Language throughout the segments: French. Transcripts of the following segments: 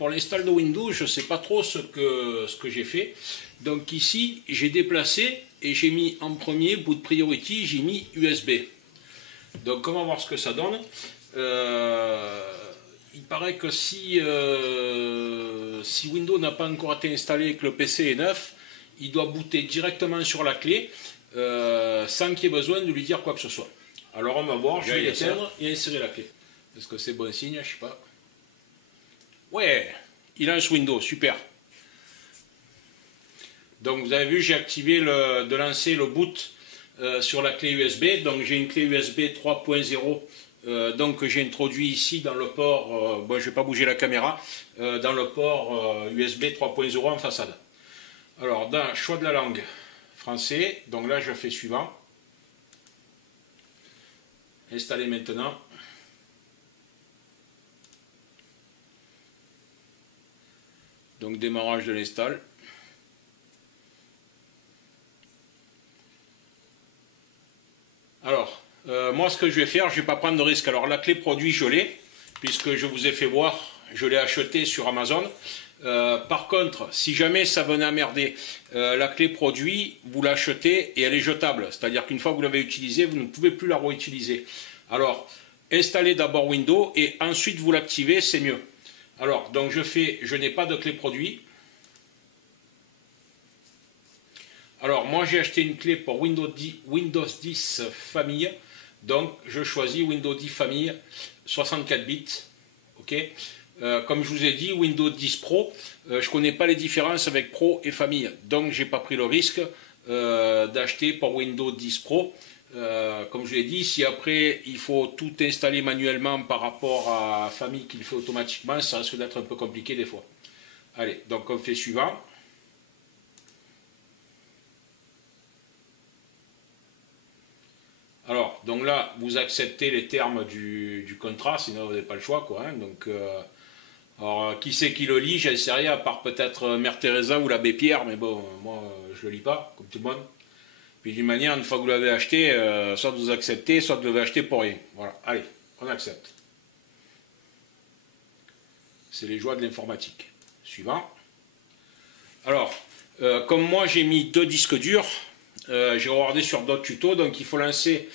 pour l'install de Windows, je ne sais pas trop ce que j'ai fait. Donc ici, j'ai déplacé et j'ai mis en premier, boot priority, j'ai mis USB. Donc on va voir ce que ça donne. Il paraît que si Windows n'a pas encore été installé et que le PC est neuf, il doit booter directement sur la clé sans qu'il y ait besoin de lui dire quoi que ce soit. Alors on va voir, je vais l'éteindre et insérer la clé. Est-ce que c'est bon signe? Je sais pas. Ouais, il lance Windows, super. Donc vous avez vu, j'ai activé de lancer le boot sur la clé USB. Donc j'ai une clé USB 3.0 donc j'ai introduit ici dans le port, bon je ne vais pas bouger la caméra, dans le port USB 3.0 en façade. Alors dans choix de la langue, français, donc là je fais suivant. Installer maintenant. Donc démarrage de l'install. Alors, moi ce que je vais faire, je ne vais pas prendre de risque. Alors la clé produit, je l'ai, puisque je vous ai fait voir, je l'ai acheté sur Amazon. Par contre, si jamais ça venait à merder, la clé produit, vous l'achetez et elle est jetable. C'est-à-dire qu'une fois que vous l'avez utilisée, vous ne pouvez plus la réutiliser. Alors, installez d'abord Windows et ensuite vous l'activez, c'est mieux. Alors, donc je n'ai pas de clé produit. Alors, moi j'ai acheté une clé pour Windows 10 famille. Donc, je choisis Windows 10 famille 64 bits. Ok. Comme je vous ai dit, Windows 10 Pro, je ne connais pas les différences avec Pro et famille. Donc, je n'ai pas pris le risque d'acheter pour Windows 10 Pro. Comme je l'ai dit, si après il faut tout installer manuellement par rapport à famille qu'il fait automatiquement, ça risque d'être un peu compliqué des fois. Allez, donc on fait suivant. Alors, donc là, vous acceptez les termes du contrat, sinon vous n'avez pas le choix, quoi. Hein, donc, alors, qui c'est qui le lit? J'en sais rien, à part peut-être Mère Teresa ou l'abbé Pierre, mais bon, moi, je le lis pas, comme tout le monde. Puis d'une manière, une fois que vous l'avez acheté, soit vous acceptez, soit vous l'avez acheté pour rien. Voilà, allez, on accepte. C'est les joies de l'informatique. Suivant. Alors, comme moi j'ai mis 2 disques durs, j'ai regardé sur d'autres tutos, donc il faut lancer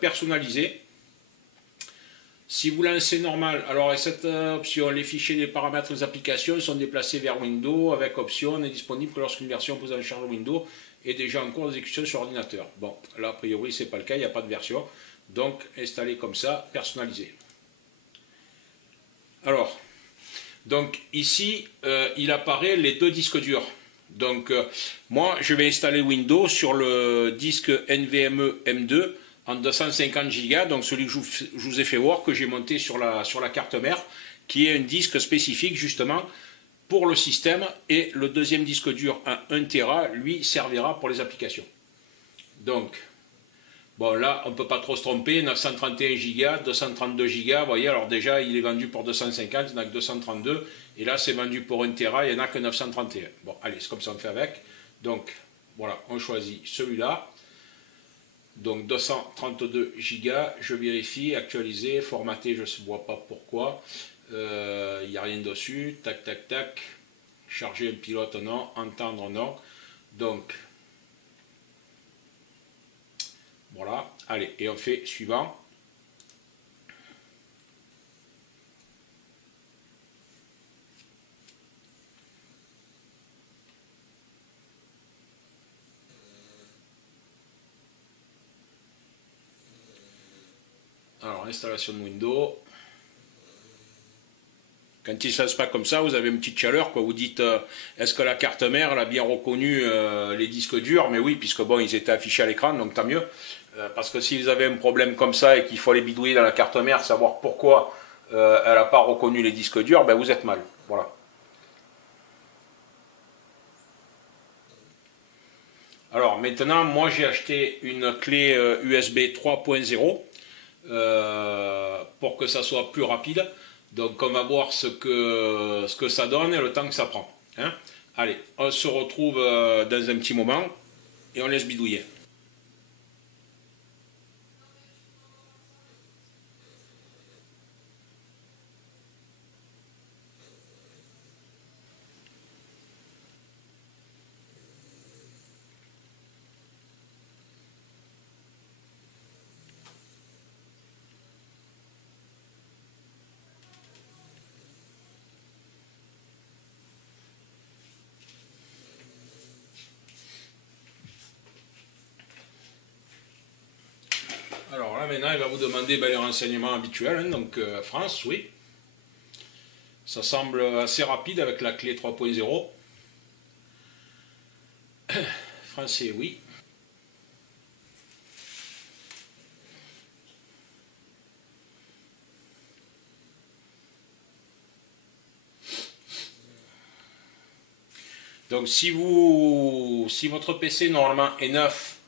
personnalisé. Si vous lancez normal, alors cette option, les fichiers, les paramètres, les applications sont déplacés vers Windows avec option n'est disponible que lorsqu'une version posée en charge Windows est déjà en cours d'exécution sur ordinateur. Bon, là a priori c'est pas le cas, il n'y a pas de version. Donc installer comme ça, personnalisé. Alors, donc ici il apparaît les 2 disques durs. Donc moi je vais installer Windows sur le disque NVMe M2 en 250 Go, donc celui que je vous ai fait voir, que j'ai monté sur la carte mère, qui est un disque spécifique justement pour le système, et le deuxième disque dur à 1 Tera, lui, servira pour les applications. Donc, bon là, on ne peut pas trop se tromper, 931 Go, 232 Go, vous voyez, alors déjà, il est vendu pour 250, il n'y en a que 232, et là, c'est vendu pour 1 Tera, il n'y en a que 931. Bon, allez, c'est comme ça on fait avec. Donc, voilà, on choisit celui-là. Donc 232 Go, je vérifie, actualiser, formater, je ne vois pas pourquoi, il n'y a rien dessus, tac tac tac, charger un pilote non, entendre non, donc voilà, allez, et on fait suivant. Alors, installation de Windows. Quand il ne se passe pas comme ça, vous avez une petite chaleur, quoi. Vous dites, est-ce que la carte mère elle a bien reconnu les disques durs? Mais oui, puisque bon, ils étaient affichés à l'écran, donc tant mieux. Parce que si vous avez un problème comme ça et qu'il faut les bidouiller dans la carte mère, savoir pourquoi elle n'a pas reconnu les disques durs, ben vous êtes mal. Voilà. Alors maintenant, moi j'ai acheté une clé USB 3.0 pour que ça soit plus rapide. Donc on va voir ce que ça donne et le temps que ça prend. Hein. Allez, on se retrouve dans un petit moment et on laisse bidouiller. Voilà, maintenant il va vous demander les renseignements habituels, hein, donc France, oui. Ça semble assez rapide avec la clé 3.0. Français, oui. Donc si votre PC normalement est neuf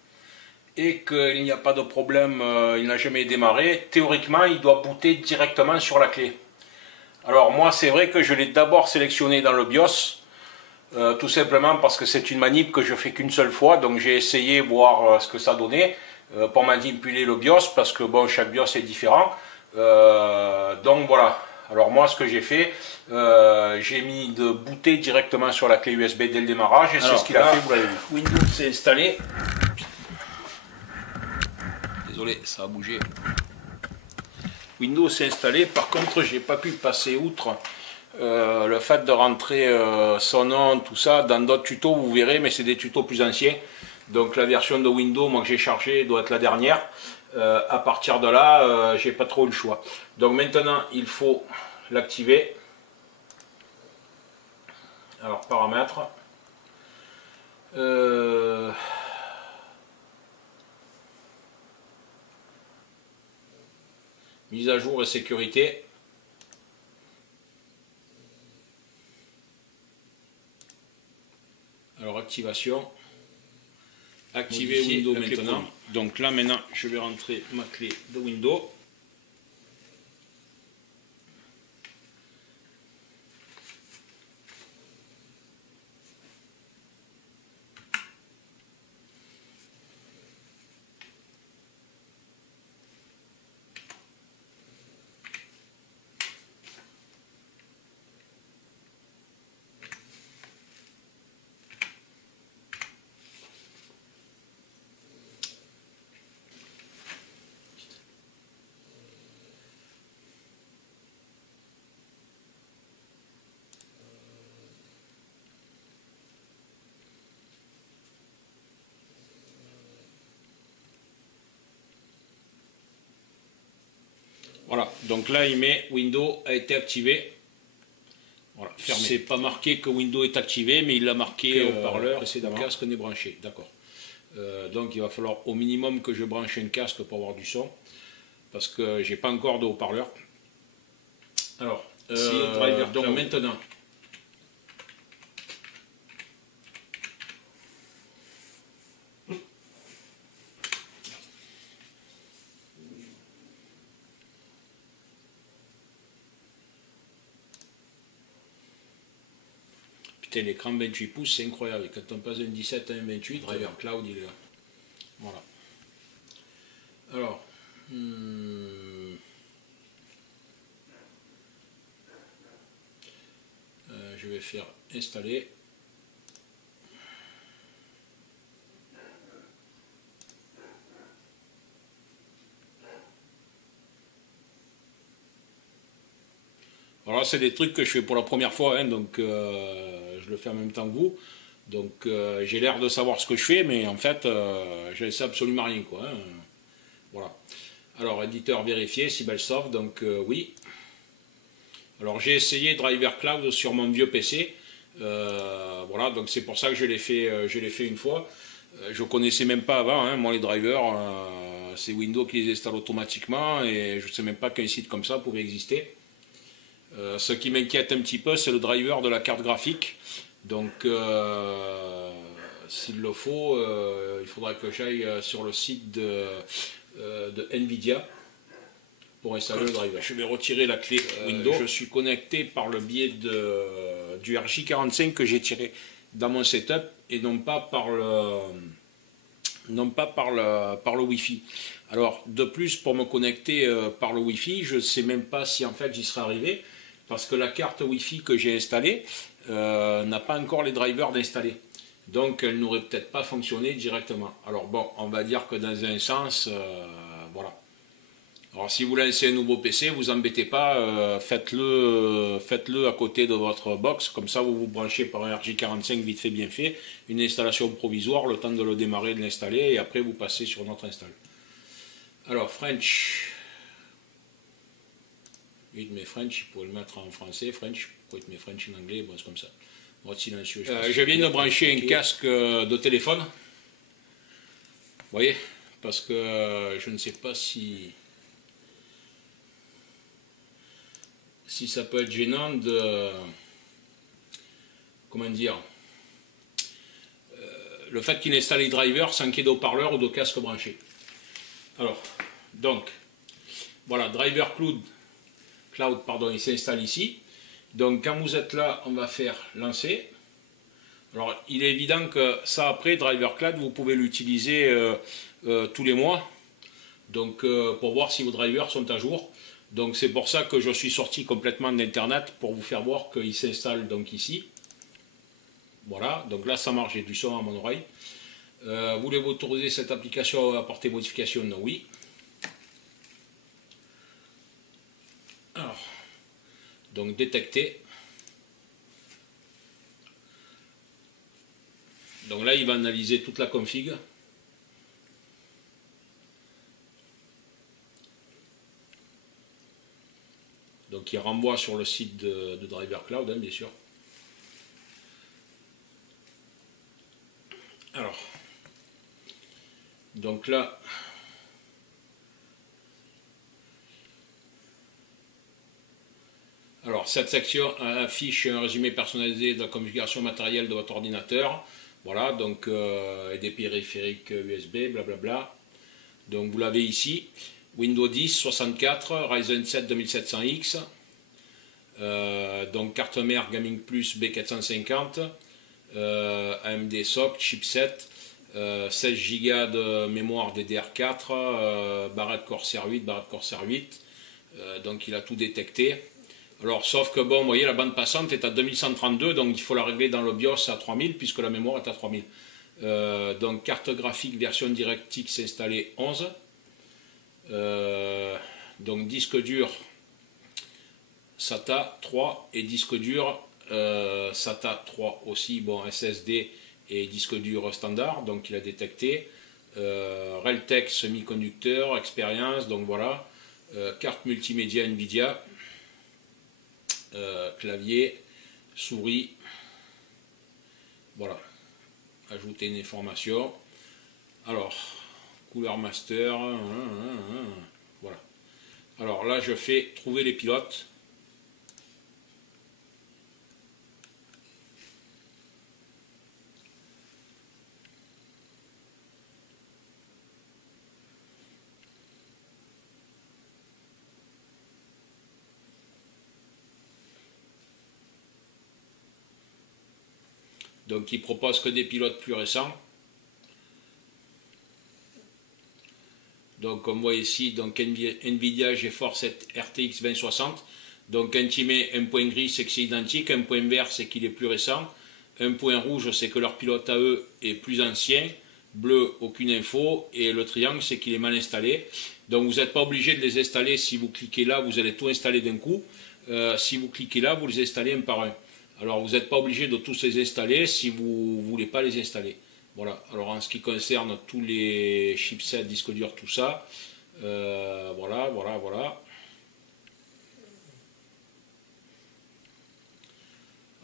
et qu'il n'y a pas de problème, il n'a jamais démarré, théoriquement il doit booter directement sur la clé. Alors moi c'est vrai que je l'ai d'abord sélectionné dans le BIOS, tout simplement parce que c'est une manip que je fais qu'une seule fois, donc j'ai essayé voir ce que ça donnait pour manipuler le BIOS, parce que bon, chaque BIOS est différent. Donc voilà. Alors moi ce que j'ai fait, j'ai mis de booter directement sur la clé USB dès le démarrage, et c'est ce qu'il a fait, vous l'avez vu. Windows s'est installé. Désolé, ça a bougé. Windows s'est installé, par contre j'ai pas pu passer outre le fait de rentrer son nom, tout ça. Dans d'autres tutos vous verrez, mais c'est des tutos plus anciens. Donc la version de Windows, moi que j'ai chargée, doit être la dernière. À partir de là, j'ai pas trop le choix. Donc maintenant, il faut l'activer. Alors paramètres. Mise à jour et sécurité. Alors activation. Activer Windows maintenant. Donc là maintenant, je vais rentrer ma clé de Windows. Voilà, donc là il met Windows a été activé. Voilà, c'est pas marqué que Windows est activé, mais il l'a marqué au haut-parleur, le casque n'est branché, d'accord. Donc il va falloir au minimum que je branche un casque pour avoir du son, parce que j'ai pas encore de haut-parleur. Alors, donc maintenant, l'écran 28 pouces, c'est incroyable. Quand on passe d'un 17 à un 28, Driver Cloud, il est là. Voilà. Alors, je vais faire installer. Alors là, c'est des trucs que je fais pour la première fois, hein, donc je le fais en même temps que vous. Donc j'ai l'air de savoir ce que je fais, mais en fait, je ne sais absolument rien, quoi. Hein. Voilà. Alors, éditeur vérifié, Sibelsoft, donc oui. Alors j'ai essayé Driver Cloud sur mon vieux PC. Voilà, donc c'est pour ça que je l'ai fait une fois. Je ne connaissais même pas avant, hein, moi les drivers, c'est Windows qui les installe automatiquement, et je ne sais même pas qu'un site comme ça pouvait exister. Ce qui m'inquiète un petit peu, c'est le driver de la carte graphique. Donc, s'il le faut, il faudra que j'aille sur le site de Nvidia pour installer le driver. Je vais retirer la clé Windows. Je suis connecté par le biais du RJ45 que j'ai tiré dans mon setup, et non pas par le Wi-Fi. Alors, de plus, pour me connecter par le Wi-Fi, je ne sais même pas si en fait j'y serai arrivé, parce que la carte Wi-Fi que j'ai installée n'a pas encore les drivers d'installer. Donc elle n'aurait peut-être pas fonctionné directement. Alors bon, on va dire que dans un sens, voilà. Alors si vous lancez un nouveau PC, vous embêtez pas, faites-le à côté de votre box, comme ça vous vous branchez par un RJ45 vite fait bien fait, une installation provisoire, le temps de le démarrer, de l'installer, et après vous passez sur notre install. Alors, French. Oui, mais French, il pourrait le mettre en français. French, pourquoi il met French en anglais? Bon, c'est comme ça. Mode silencieux. Je viens de brancher un casque de téléphone. Vous voyez? Parce que je ne sais pas si ça peut être gênant de... Comment dire? Le fait qu'il installe les drivers sans qu'il y ait de haut-parleur ou de casque branché. Alors, donc, voilà, driver cloud, pardon, il s'installe ici. Donc, quand vous êtes là, on va faire lancer. Alors, il est évident que ça, après, driver cloud, vous pouvez l'utiliser tous les mois. Donc, pour voir si vos drivers sont à jour. Donc, c'est pour ça que je suis sorti complètement d'Internet pour vous faire voir qu'il s'installe donc ici. Voilà, donc là ça marche, j'ai du son à mon oreille. Voulez-vous autoriser cette application à apporter modification? Non, oui. Alors, donc détecter. Donc là il va analyser toute la config. Donc il renvoie sur le site de Driver Cloud, hein, bien sûr. Alors, donc là, alors cette section affiche un résumé personnalisé de la configuration matérielle de votre ordinateur. Voilà, donc et des périphériques USB, blablabla. Donc vous l'avez ici, Windows 10, 64, Ryzen 7 2700X, donc carte mère Gaming Plus B450, AMD SoC, chipset, 16 Go de mémoire DDR4, barrette Corsair 8, donc il a tout détecté. Alors sauf que bon, vous voyez la bande passante est à 2132, donc il faut la régler dans le BIOS à 3000 puisque la mémoire est à 3000. Donc carte graphique version DirectX installée 11. Donc disque dur SATA 3 et disque dur SATA 3 aussi, bon SSD et disque dur standard, donc il a détecté. Realtek semi-conducteur, expérience, donc voilà. Carte multimédia Nvidia, clavier, souris, voilà. Ajouter une information. Alors, couleur master, voilà. Alors là, je fais trouver les pilotes. Donc il propose que des pilotes plus récents. Donc on voit ici donc Nvidia GeForce RTX 2060. Donc quand il met un point gris c'est que c'est identique, un point vert c'est qu'il est plus récent, un point rouge c'est que leur pilote à eux est plus ancien, bleu aucune info, et le triangle c'est qu'il est mal installé. Donc vous n'êtes pas obligé de les installer, si vous cliquez là vous allez tout installer d'un coup, si vous cliquez là vous les installez un par un. Alors vous n'êtes pas obligé de tous les installer si vous ne voulez pas les installer. Voilà, alors en ce qui concerne tous les chipsets, disques durs, tout ça, voilà.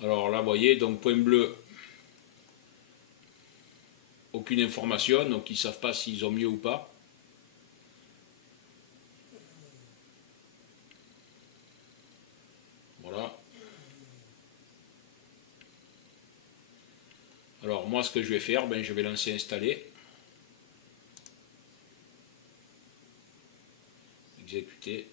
Alors là, vous voyez, donc point bleu, aucune information, donc ils ne savent pas s'ils ont mieux ou pas. Voilà. Alors moi ce que je vais faire, ben, je vais lancer installer. Exécuter.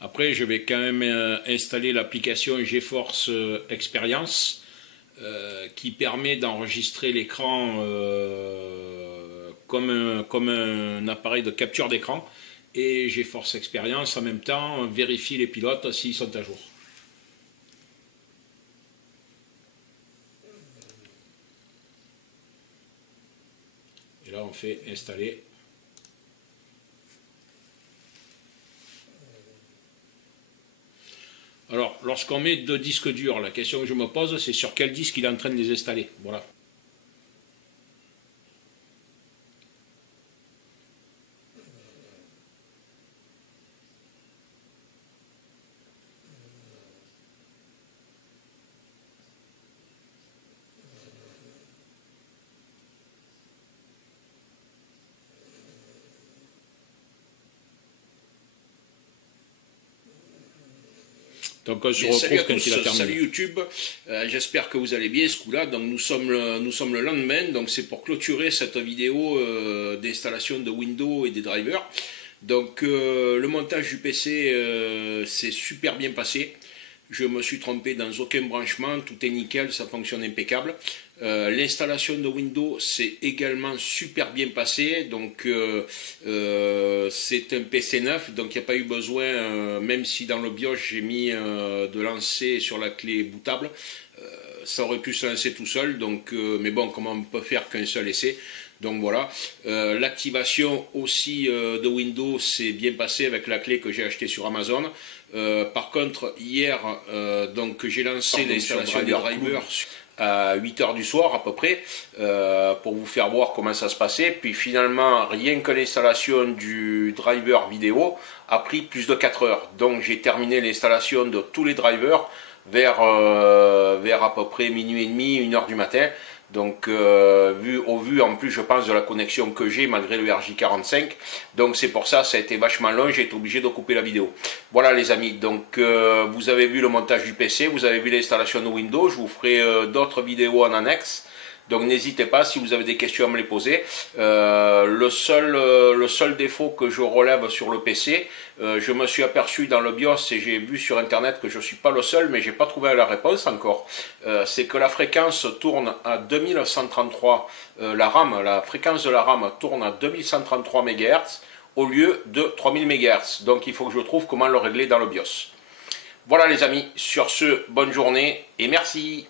Après je vais quand même installer l'application GeForce Experience qui permet d'enregistrer l'écran comme un appareil de capture d'écran, et GeForce Experience en même temps vérifie les pilotes s'ils sont à jour. Et là on fait installer. Alors, lorsqu'on met 2 disques durs, la question que je me pose, c'est sur quel disque il est en train de les installer. Voilà. Donc on se retrouve quand il a terminé. Salut YouTube, j'espère que vous allez bien ce coup-là. Donc nous sommes le lendemain, donc c'est pour clôturer cette vidéo d'installation de Windows et des drivers. Donc le montage du PC s'est super bien passé. Je me suis trompé dans aucun branchement, tout est nickel, ça fonctionne impeccable. L'installation de Windows s'est également super bien passée, donc c'est un PC neuf, donc il n'y a pas eu besoin, même si dans le BIOS j'ai mis de lancer sur la clé bootable, ça aurait pu se lancer tout seul, donc, mais bon, comment on peut faire qu'un seul essai? Donc voilà, l'activation aussi de Windows s'est bien passée avec la clé que j'ai achetée sur Amazon. Par contre, hier, donc j'ai lancé l'installation des drivers à 8 h du soir à peu près, pour vous faire voir comment ça se passait. Puis finalement, rien que l'installation du driver vidéo a pris plus de 4 heures. Donc j'ai terminé l'installation de tous les drivers vers à peu près minuit et demi, 1 h du matin. Donc au vu en plus je pense de la connexion que j'ai malgré le RJ45, donc c'est pour ça a été vachement long, j'ai été obligé de couper la vidéo. Voilà les amis, donc vous avez vu le montage du PC, vous avez vu l'installation de Windows, je vous ferai d'autres vidéos en annexe. Donc n'hésitez pas si vous avez des questions à me les poser. Le seul défaut que je relève sur le PC, je me suis aperçu dans le BIOS et j'ai vu sur internet que je ne suis pas le seul, mais j'ai pas trouvé la réponse encore. C'est que la fréquence tourne à 2133, la fréquence de la RAM tourne à 2133 MHz au lieu de 3000 MHz. Donc il faut que je trouve comment le régler dans le BIOS. Voilà les amis, sur ce, bonne journée et merci.